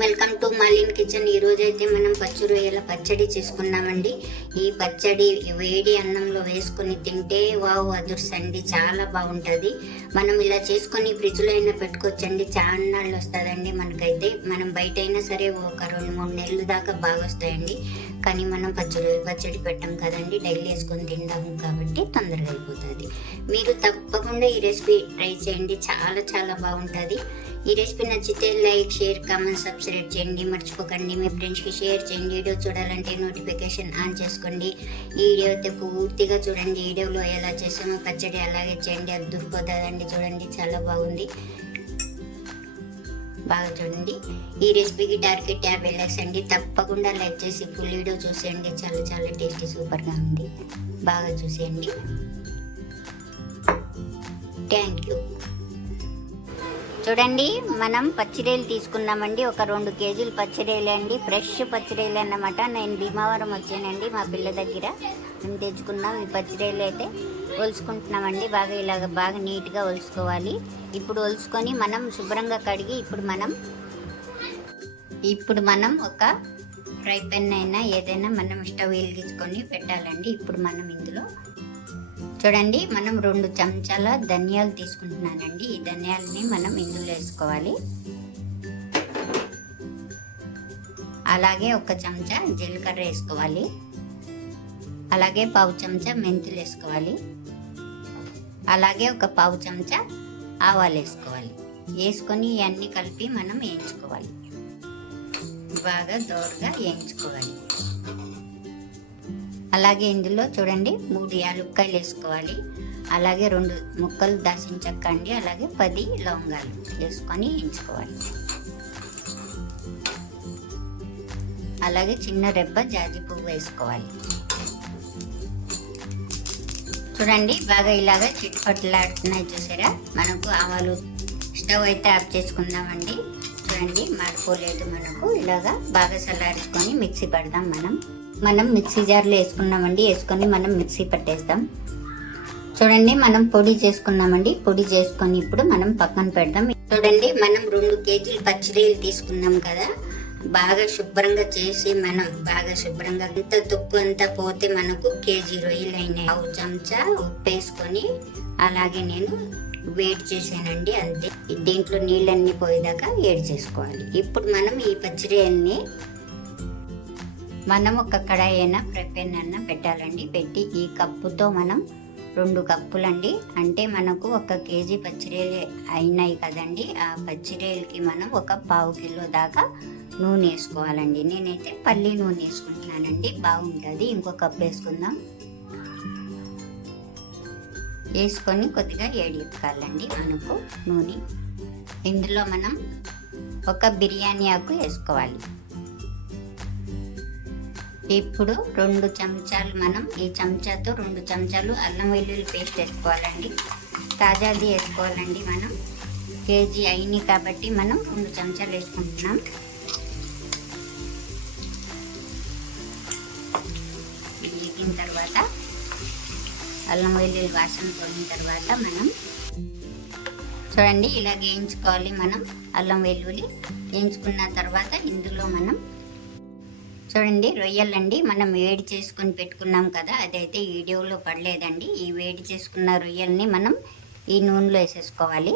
Welcome to మాలిన్ kitchen. ఈరోజు అయితే మనం పచ్చి రొయ్యల పచ్చడి చేసుకున్నామండి ఈ పచ్చడి వేడి అన్నంలో వేసుకొని తింటే వావ్ అదుర్సండి చాలా బాగుంటుంది. మనం ఇలా చేసుకొని ఫ్రిడ్జ్లో అయినా పెట్టుకోవచ్చండి. చాలా నాళ్ళు వస్తుందండి మనకైతే. మనం బయట అయినా సరే ఒక రెండు మూడు నెలల దాకా బాగా వస్తాయండి. కానీ మనం పచ్చి రొయ్యల పచ్చడి పెట్టాం కదండి. డైలీ వేసుకొని తిందాము కాబట్టి తొందరగా అయిపోతుంది. మీరు తప్పకుండా ఈ రెసిపీ ట్రై చేయండి. చాలా చాలా బాగుంటుంది. ఈ రెసిపీ నచ్చితే లైక్ షేర్ కామెంట్ సబ్స్క్రైబ్ చేయండి. మర్చిపోకండి. మీ ఫ్రెండ్స్కి షేర్ చేయండి. వీడియో చూడాలంటే నోటిఫికేషన్ ఆన్ చేసుకోండి. ఈ వీడియో అయితే పూర్తిగా చూడండి. వీడియోలో ఎలా చేసామో పచ్చడి అలాగే చేయండి. అది దుర్పోతుందండి చూడండి. చాలా బాగుంది. బాగా చూడండి. ఈ రెసిపీకి టార్గెట్ యాభై వెళ్ళేసండి అండి. తప్పకుండా లైక్ చేసి ఫుల్ వీడియో చూసేయండి. చాలా చాలా టేస్టీ సూపర్గా ఉంది. బాగా చూసేయండి. థ్యాంక్ యూ చూడండి మనం పచ్చిరేలు తీసుకున్నామండి ఒక రెండు కేజీలు పచ్చిరేలు అండి. ఫ్రెష్ పచ్చిరేలు అన్నమాట. నేను భీమవరం వచ్చానండి మా పిల్ల దగ్గర. మేము తెచ్చుకున్నాం ఈ పచ్చిరేలు అయితే. ఒలుసుకుంటున్నామండి. బాగా ఇలాగ బాగా నీట్గా ఒలుసుకోవాలి. ఇప్పుడు ఒలుసుకొని మనం శుభ్రంగా కడిగి ఇప్పుడు మనం ఇప్పుడు మనం ఒక ఫ్రై పెన్ అయినా ఏదైనా మనం స్టవ్ వెలిగించుకొని పెట్టాలండి. ఇప్పుడు మనం ఇందులో చూడండి మనం రెండు చెంచాల ధనియాలు తీసుకుంటున్నానండి. ఈ ధనియాలని మనం ఇందులో వేసుకోవాలి. అలాగే ఒక చెంచా జీలకర్ర వేసుకోవాలి. అలాగే పావు చెంచా మెంతులు వేసుకోవాలి. అలాగే ఒక పావు చెంచా ఆవాలు వేసుకోవాలి. వేసుకొని ఇవన్నీ కలిపి మనం వేయించుకోవాలి. బాగా దోరగా వేయించుకోవాలి. అలాగే ఇందులో చూడండి మూడు యాలుక్కాయలు వేసుకోవాలి. అలాగే రెండు ముక్కలు దాచిన చెక్క అండి అలాగే పది లవంగాలు వేసుకొని ఎంచుకోవాలి అలాగే చిన్న రెబ్బ జాజి పువ్వు వేసుకోవాలి. చూడండి బాగా ఇలాగా చిట్పట్లాడుతున్నాయి చూసారా? మనకు ఆవాలు స్టవ్ అయితే ఆఫ్ చేసుకుందామండి. చూడండి మాడిపోలేదు మనకు. ఇలాగా బాగా చల్లార్చుకొని మిక్సీ పడదాం మనం. మనం మిక్సీ జార్లో వేసుకున్నామండి వేసుకొని మనం మిక్సీ పట్టేస్తాం. చూడండి మనం పొడి చేసుకున్నామండి. పొడి చేసుకొని ఇప్పుడు మనం పక్కన పెడదాం. చూడండి మనం రెండు కేజీలు పచ్చిరీలు తీసుకున్నాం కదా. బాగా శుభ్రంగా చేసి మనం బాగా శుభ్రంగా అంత తొక్కు అంతా పోతే మనకు కేజీ రొయ్యలు అయినాయి. ఆవు చెంచా ఉప్పు వేసుకొని అలాగే నేను వేడి చేసానండి అంతే. దీంట్లో నీళ్ళన్నీ పోయేదాకా వేడి చేసుకోవాలి. ఇప్పుడు మనం ఈ పచ్చిరీల్ని మనం ఒక కడాయి అయినా ప్రిపేర్ అయినా పెట్టాలండి. పెట్టి ఈ కప్పుతో మనం రెండు కప్పులండి. అంటే మనకు ఒక కేజీ పచ్చిరేలు అయినాయి కదండి. ఆ పచ్చిరేలకి మనం ఒక పావు కిలో దాకా నూనె వేసుకోవాలండి. నేనైతే పల్లి నూనె వేసుకుంటున్నానండి. బాగుంటుంది. ఇంకో కప్పు వేసుకుందాం. వేసుకొని కొద్దిగా ఎక్కాలండి మనకు నూనె. ఇందులో మనం ఒక బిర్యానీ ఆకు వేసుకోవాలి. ఇప్పుడు రెండు చెంచాలు మనం ఈ చెంచాతో రెండు చెంచాలు అల్లం వెల్లుల్లి పేస్ట్ వేసుకోవాలండి. తాజాది వేసుకోవాలండి మనం. కేజీ అయినాయి కాబట్టి మనం రెండు చెంచాలు వేసుకుంటున్నాం. వేగిన తర్వాత అల్లం వెల్లుల్లి వాసన పోయిన తర్వాత మనం చూడండి ఇలా వేయించుకోవాలి మనం అల్లం వెల్లుల్లి. వేయించుకున్న తర్వాత ఇందులో మనం చూడండి రొయ్యలండి మనం వేడి చేసుకొని పెట్టుకున్నాం కదా అదైతే వీడియోలో పడలేదండి. ఈ వేడి చేసుకున్న రొయ్యల్ని మనం ఈ నూనెలో వేసేసుకోవాలి.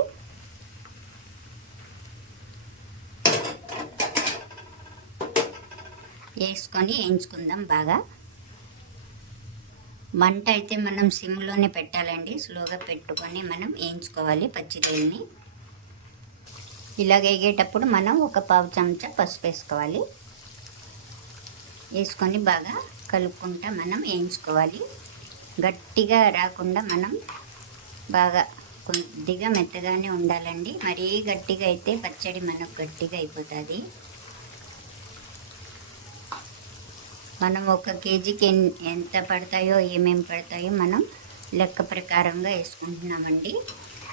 వేసుకొని వేయించుకుందాం బాగా. మంట అయితే మనం సిమ్లోనే పెట్టాలండి. స్లోగా పెట్టుకొని మనం వేయించుకోవాలి పచ్చిదేల్ని ఇలాగ వేగేటప్పుడు మనం ఒక పావు చెంచా పసుపు వేసుకోవాలి. వేసుకొని బాగా కలుపుకుంటా మనం వేయించుకోవాలి. గట్టిగా రాకుండా మనం బాగా కొద్దిగా మెత్తగానే ఉండాలండి. మరీ గట్టిగా అయితే పచ్చడి మనకు గట్టిగా అయిపోతుంది. మనం ఒక కేజీకి ఎంత పడతాయో ఏమేమి పడతాయో మనం లెక్క ప్రకారంగా వేసుకుంటున్నామండి.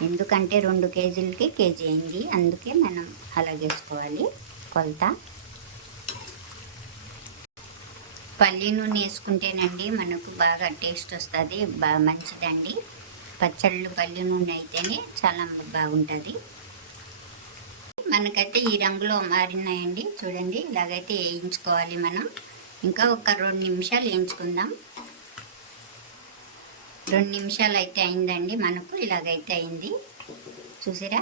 ఎందుకంటే రెండు కేజీలకి కేజీ అయింది. అందుకే మనం అలాగేసుకోవాలి వేసుకోవాలి. కొలత. పల్లి నూనె వేసుకుంటేనండి మనకు బాగా టేస్ట్ వస్తుంది బాగా మంచిదండి. పచ్చళ్ళు పల్లి నూనె అయితేనే చాలా బాగుంటుంది. మనకైతే ఈ రంగులో మారినాయండి చూడండి. ఇలాగైతే వేయించుకోవాలి మనం. ఇంకా ఒక రెండు నిమిషాలు వేయించుకుందాం. రెండు నిమిషాలు అయితే అయిందండి మనకు ఇలాగైతే అయింది. చూసారా?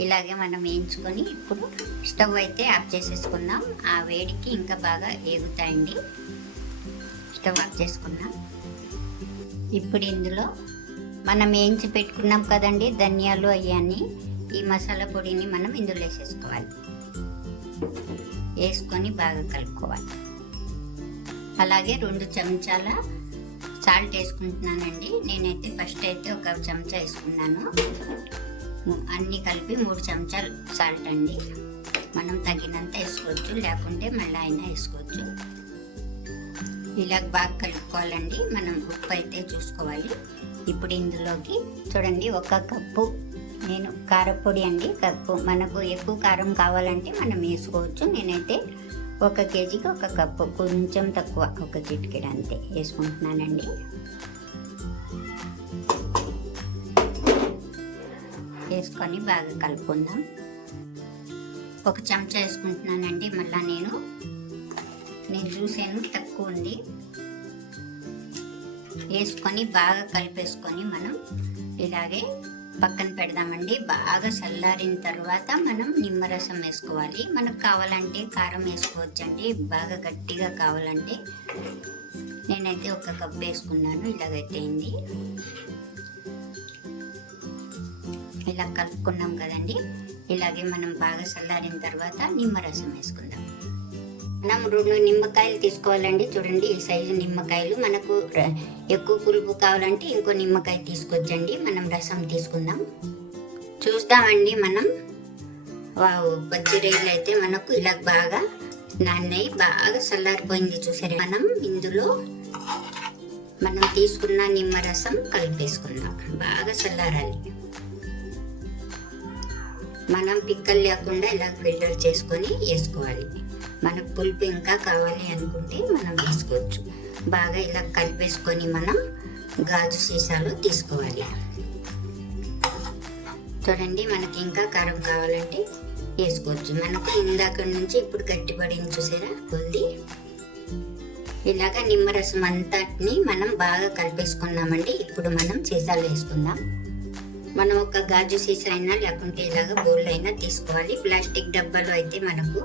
ఇలాగే మనం వేయించుకొని ఇప్పుడు స్టవ్ అయితే ఆఫ్ చేసేసుకుందాం. ఆ వేడికి ఇంకా బాగా ఏగుతాయండి. స్టవ్ ఆఫ్ చేసుకుందాం. ఇప్పుడు ఇందులో మనం వేయించి పెట్టుకున్నాం కదండి ధనియాలు అయ్యాన్ని ఈ మసాలా పొడిని మనం ఇందులో వేసేసుకోవాలి. వేసుకొని బాగా కలుపుకోవాలి. అలాగే రెండు చెంచాల సాల్ట్ వేసుకుంటున్నానండి. నేనైతే ఫస్ట్ అయితే ఒక చెంచా వేసుకున్నాను. అన్నీ కలిపి మూడు చెంచాలు సాల్ట్ అండి. మనం తగినంత వేసుకోవచ్చు లేకుంటే మళ్ళీ అయినా వేసుకోవచ్చు. ఇలా బాగా కలుపుకోవాలండి. మనం ఉప్పు అయితే చూసుకోవాలి. ఇప్పుడు ఇందులోకి చూడండి ఒక కప్పు నేను కారపొడి అండి. కప్పు మనకు ఎక్కువ కారం కావాలంటే మనం వేసుకోవచ్చు. నేనైతే ఒక కేజీకి ఒక కప్పు కొంచెం తక్కువ ఒక చిటికెడు అంతే వేసుకుంటున్నానండి. వేసుకొని బాగా కలుపుకుందాం. ఒక చెంచా వేసుకుంటున్నానండి. మళ్ళీ నేను నేను చూసాను తక్కువ ఉంది వేసుకొని బాగా కలిపేసుకొని మనం ఇలాగే పక్కన పెడదామండి. బాగా చల్లారిన తర్వాత మనం నిమ్మరసం వేసుకోవాలి. మనకు కావాలంటే కారం వేసుకోవచ్చండి. బాగా గట్టిగా కావాలంటే నేనైతే ఒక కప్ వేసుకున్నాను. ఇలాగైతే అయింది. ఇలా కలుపుకున్నాం కదండి. ఇలాగే మనం బాగా చల్లారిన తర్వాత నిమ్మరసం వేసుకుందాం. మనం రెండు నిమ్మకాయలు తీసుకోవాలండి. చూడండి ఈ సైజు నిమ్మకాయలు. మనకు ఎక్కువ పులుపు కావాలంటే ఇంకో నిమ్మకాయ తీసుకొచ్చండి. మనం రసం తీసుకుందాం. చూస్తామండి మనం. వావ్ పచ్చిరేలు అయితే మనకు ఇలా బాగా నాన్నయ్య బాగా చల్లారిపోయింది చూసారా? మనం ఇందులో మనం తీసుకున్న నిమ్మరసం కలిపేసుకుందాం. బాగా చల్లారాలి. మనం పిక్కలు లేకుండా ఇలా ఫిల్టర్ చేసుకొని వేసుకోవాలి. మనకు పులుపు ఇంకా కావాలి అనుకుంటే మనం వేసుకోవచ్చు. బాగా ఇలా కలిపేసుకొని మనం గాజు సీసాలో తీసుకోవాలి. చూడండి మనకి ఇంకా కారం కావాలంటే వేసుకోవచ్చు. మనకు ఇందాక నుంచి ఇప్పుడు గట్టిపడింది చూసారా? కొద్ది. ఇలాగ నిమ్మరసం అంతటిని మనం బాగా కలిపేసుకున్నామండి ఇప్పుడు మనం సీసాలు వేసుకుందాం. మనం ఒక గాజు సీసా అయినా లేకుంటే ఇలాగ బౌల్ అయినా తీసుకోవాలి. ప్లాస్టిక్ డబ్బాలు అయితే మనకు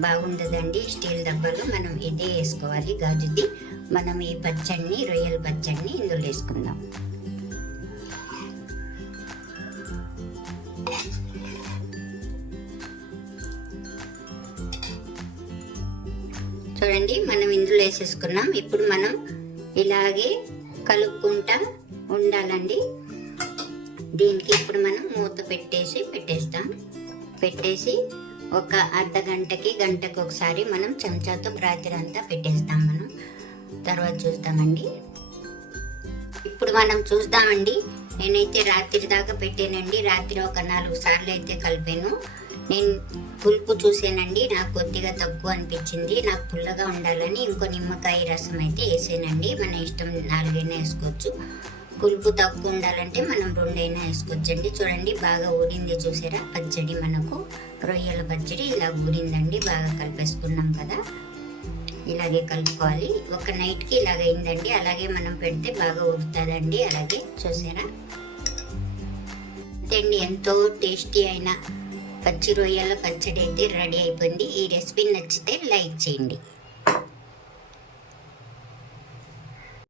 బాగుండదండి. స్టీల్ డబ్బాలు మనం ఇదే వేసుకోవాలి గాజుది. మనం ఈ పచ్చడిని రొయ్యల పచ్చడిని ఇందులో వేసుకుందాం. చూడండి మనం ఇందులో వేసేసుకున్నాం. ఇప్పుడు మనం ఇలాగే కలుపుకుంటా ఉండాలండి. దీనికి ఇప్పుడు మనం మూత పెట్టేసి పెట్టేస్తాం. పెట్టేసి ఒక అర్ధ గంటకి గంటకు ఒకసారి మనం చెంచాతో రాత్రి అంతా పెట్టేస్తాం మనం. తర్వాత చూస్తామండి. ఇప్పుడు మనం చూస్తామండి నేనైతే రాత్రి దాకా పెట్టానండి. రాత్రి ఒక నాలుగు సార్లు అయితే కలిపాను. నేను పులుపు చూసానండి. నాకు కొద్దిగా తక్కువ అనిపించింది. నాకు పుల్లగా ఉండాలని ఇంకో నిమ్మకాయ రసం అయితే వేసానండి. మన ఇష్టం నాలుగైనా వేసుకోవచ్చు. పులుపు తక్కువ ఉండాలంటే మనం రెండైనా వేసుకోవచ్చండి. చూడండి బాగా ఊరింది చూసారా? పచ్చడి మనకు రొయ్యల పచ్చడి ఇలా ఊరిందండి బాగా కలిపేసుకున్నాం కదా. ఇలాగే కలుపుకోవాలి. ఒక నైట్కి ఇలాగ అయిందండి. అలాగే మనం పెడితే బాగా ఉడుతుందండి అలాగే చూసారా? అండి ఎంతో టేస్టీ అయిన పచ్చి రొయ్యల పచ్చడి అయితే రెడీ అయిపోయింది. ఈ రెసిపీ నచ్చితే లైక్ చేయండి.